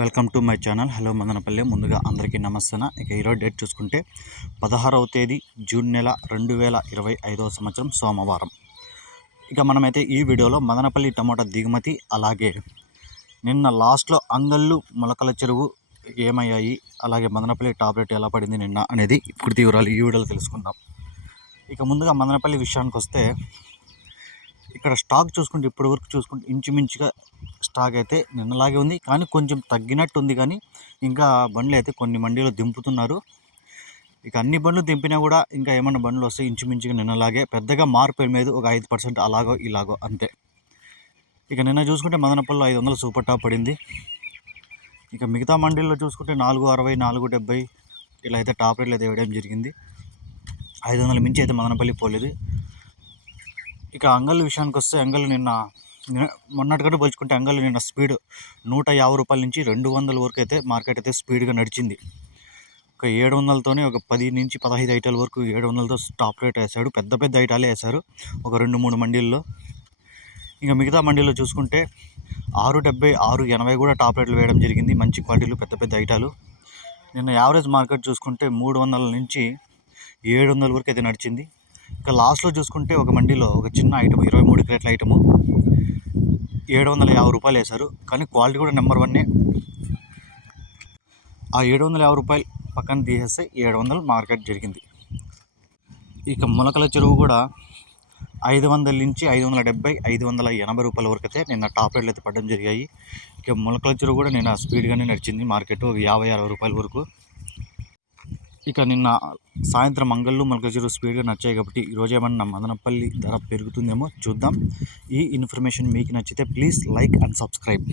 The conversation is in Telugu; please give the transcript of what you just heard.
Welcome to my channel. Hello Madanapalle. ముందుగా అందరికీ నమస్తే ఇక ఈరోజు డేట్ చూసుకుంటే పదహారవ తేదీ జూన్ నెల రెండు వేల ఇరవై ఐదవ సంవత్సరం సోమవారం. ఇక మనమైతే ఈ వీడియోలో మదనపల్లి టమాటా దిగుమతి అలాగే నిన్న లాస్ట్లో అంగళ్ళు మొలకల చెరువు ఏమయ్యాయి అలాగే మదనపల్లి టాప్ రేట్ ఎలా పడింది నిన్న అనేది పూర్తి వివరాలు ఈ వీడియోలో తెలుసుకుందాం. ఇక ముందుగా మదనపల్లి విషయానికి వస్తే ఇక్కడ స్టాక్ చూసుకుంటే ఇప్పటి వరకు చూసుకుంటే ఇంచుమించుగా స్టాక్ అయితే నిన్నలాగే ఉంది. కానీ కొంచెం తగ్గినట్టు ఉంది కానీ ఇంకా బండ్లు అయితే కొన్ని మండీలో దింపుతున్నారు. ఇక అన్ని బండ్లు దింపినా కూడా ఇంకా ఏమైనా బండ్లు వస్తే ఇంచుమించుగా నిన్నలాగే పెద్దగా మార్పు ఏం ఒక ఐదు పర్సెంట్ అలాగో ఇలాగో అంతే. ఇక నిన్న చూసుకుంటే మదనపల్లిలో ఐదు వందలు సూపర్ టాప్ పడింది. ఇక మిగతా మండీల్లో చూసుకుంటే నాలుగు అరవై నాలుగు డెబ్బై ఇలా అయితే టాప్ రేట్లు అయితే ఇవ్వడం జరిగింది. ఐదు వందల మించి అయితే మదనపల్లి పోలేదు. ఇక అంగల్ విషయానికి వస్తే అంగల్ నిన్న మొన్నటికంటే పోల్చుకుంటే అంగల్ నిన్న స్పీడ్ నూట యాభై రూపాయల నుంచి రెండు వందల వరకు అయితే మార్కెట్ అయితే స్పీడ్గా నడిచింది. ఒక ఏడు వందలతోనే ఒక పది నుంచి పదహైదు ఐటాల వరకు ఏడు వందలతో టాప్ రేట్ వేశాడు పెద్ద పెద్ద ఐటాలే వేశారు ఒక రెండు మూడు మండీల్లో. ఇంకా మిగతా మండీల్లో చూసుకుంటే ఆరు డెబ్బై ఆరు ఎనభై కూడా టాప్ రేట్లు వేయడం జరిగింది. మంచి క్వాలిటీలు పెద్ద పెద్ద ఐటాలు. నిన్న యావరేజ్ మార్కెట్ చూసుకుంటే మూడు వందల నుంచి ఏడు వందల వరకు అయితే నడిచింది. ఇక లాస్ట్లో చూసుకుంటే ఒక మండీలో ఒక చిన్న ఐటమ్ ఇరవై మూడు క్రేట్ల ఐటము. ఏడు వందల యాభై రూపాయలు వేశారు. కానీ క్వాలిటీ కూడా నెంబర్ వన్నే. ఆ ఏడు వందల యాభై రూపాయలు పక్కన తీసేస్తే ఏడు వందలు మార్కెట్ జరిగింది. ఇక మొలకల చెరువు కూడా ఐదు వందల నుంచి ఐదు వందల డెబ్బై ఐదు వందల ఎనభై రూపాయల వరకు అయితే నిన్న టాప్ రేట్లు అయితే పడడం జరిగాయి. ఇక మొలకల చెరువు కూడా నిన్న స్పీడ్గానే నడిచింది మార్కెట్ ఒక యాభై అరవై రూపాయల వరకు. ఇక నిన్న సాయంత్రం మంగళ్ళు మొలకల స్పీడ్గా నచ్చాయి కాబట్టి ఈరోజు ఏమన్నా మదనపల్లి ధర పెరుగుతుందేమో చూద్దాం. ఈ ఇన్ఫర్మేషన్ మీకు నచ్చితే ప్లీజ్ లైక్ అండ్ సబ్స్క్రైబ్.